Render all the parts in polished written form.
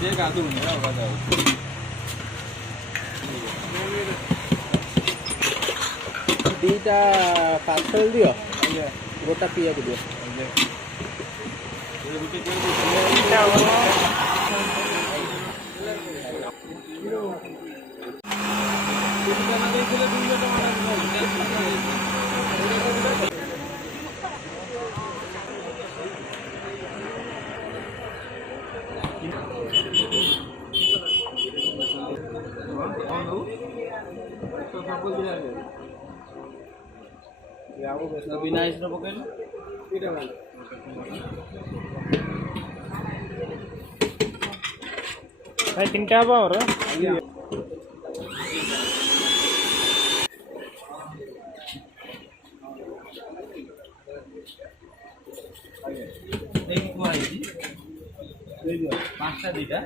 ये कादू नहीं है होगा जाओ दीटा पार्सल दियो गोटा पिया दियो बिना इसने पकड़ भाई तीनटा और पाँचटा दीटा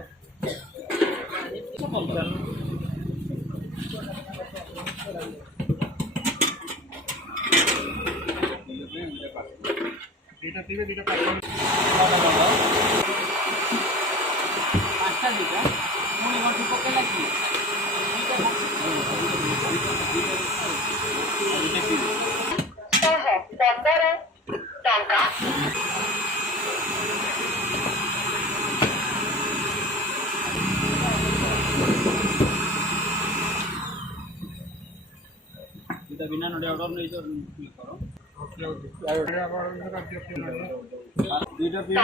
पाँचटा दीटा पुणी गंठु पकेला कि बिना नोटे ऑर्डर नहीं तो क्लिक करो दुईटा पिया